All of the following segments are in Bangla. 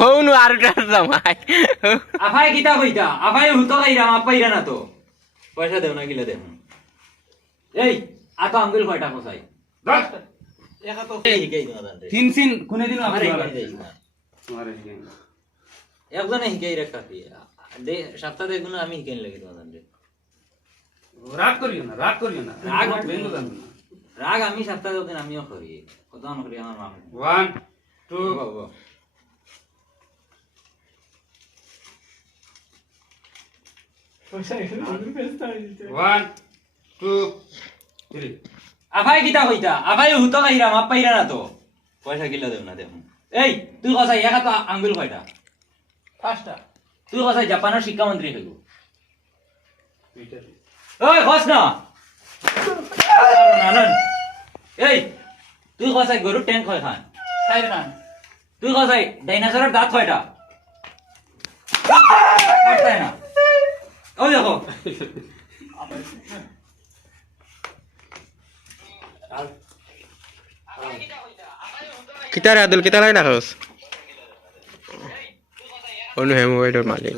হউনো আরটা জামাই আফাই কিতা কইতা আফাই হুতো কাইরা মা পাইরা না তো পয়সা দেও না গিলা দেও এই আতো আঙ্গুল কয়টা কোসাই একা তো হিকাই দিও না তিন সিন কোনে দিন আমারে আপনি হিকাই দেই না তোমারে হিকাই না। একজনে হিকাই রাখা কি দে সপ্তাহ দেখুন আমি হিকাই লাগি তোমাদের রাগ করিও না রাগ করিও না রাগ বেঙ্গল জানো না রাগ আমি সপ্তাহ দেখুন আমিও করি কত না করি আমার মামা 1 2 বাবা 1 2 3 আফাই কিতা কইতা আফাই হুতো কাইরা মা পাইরা না তো পয়সা গিলা দেও না দেখুন এই তুই কসাই একা তো আঙ্গুল কয়টা পাঁচটা তুই কসাই জাপানের শিক্ষামন্ত্রী হইব ওই খস না নানন এই তুই কসাই গরু ট্যাঙ্ক হয় খান চার খান তুই কসাই ডাইনোসরের দাঁত কয়টা পারতাই না ওই দেখো কিতারে আদুল কিতারাই রাখোস অনু হে মোবাইলের মালিক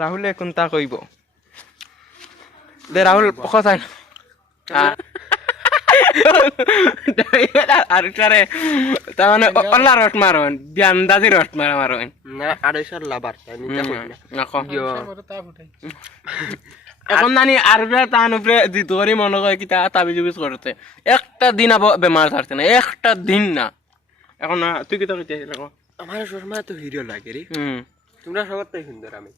রাহুলে কোনটা কইব দে রাহুল কথাই আর তারে তার মানে অল্লা রট মারন বিয়ান্দাজি রট মারন না আড়াইশোর লাভার নিতে কই না না কম তা ফুটাই এখন নানি আর তান উপরে জিতু করি মনে হয় কি তা তাবিজ উবিজ করতে একটা দিন বেমার থাকছে না একটা দিন না এখন না তুই কিতা কইতে লাগো আমার শর্মা তো হিরো লাগে রে হুম তোমরা সবার তাই সুন্দর আমি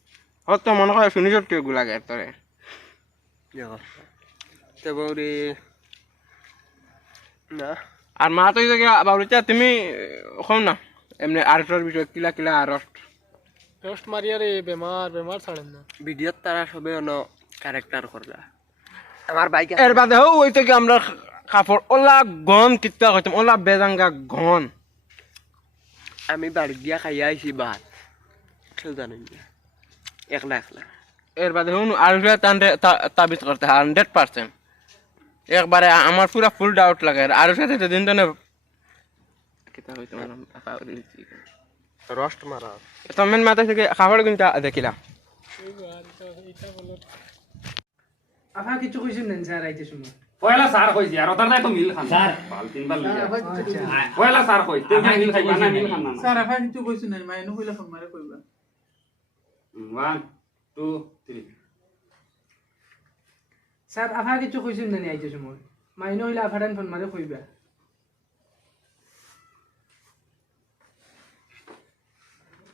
হত মনে হয় শুনি সত্যি এগুলা লাগে তোরে দেখো তো বৌরি না আর মা তো বাবুচা তুমি কম না এমনি আর্টর বিষয় কিলা কিলা আর্ট রোস্ট মারিয়ারে বেমার বেমার ছাড়েন না ভিডিওত তারা সবে অন ক্যারেক্টার করলা আমার বাইক এর বাদে হো ওই থেকে আমরা কাপড় ওলা গন কিতা কইতাম ওলা বেজাঙ্গা গন আমি বাড়ি গিয়া খাইয়া আইছি ভাত কেউ জানেন না একলা একলা এর বাদে হন আর তাবিজ করতে 100% একবারে আমার পুরা ফুল ডাউট লাগে আর সাথে দিন তো না কিতা কইতাম রস্ট মারা তমেন মাথা থেকে খাবার কিন্তু দেখিলা আফা কিছু কইছেন না স্যার আইতে সময় পয়লা সার কইছি আর ওটার নাই তো মিল খান স্যার। বাল তিনবার লইয়া পয়লা সার কই তুই মিল খাইবা না মিল খান না স্যার আফা কিছু কইছেন না মাইনু কইলা ফোন মারে কইবা 1 2 3 স্যার আফা কিছু কইছেন না আইতে সময় মাইনু হইলা আফারান ফোন মারে কইবা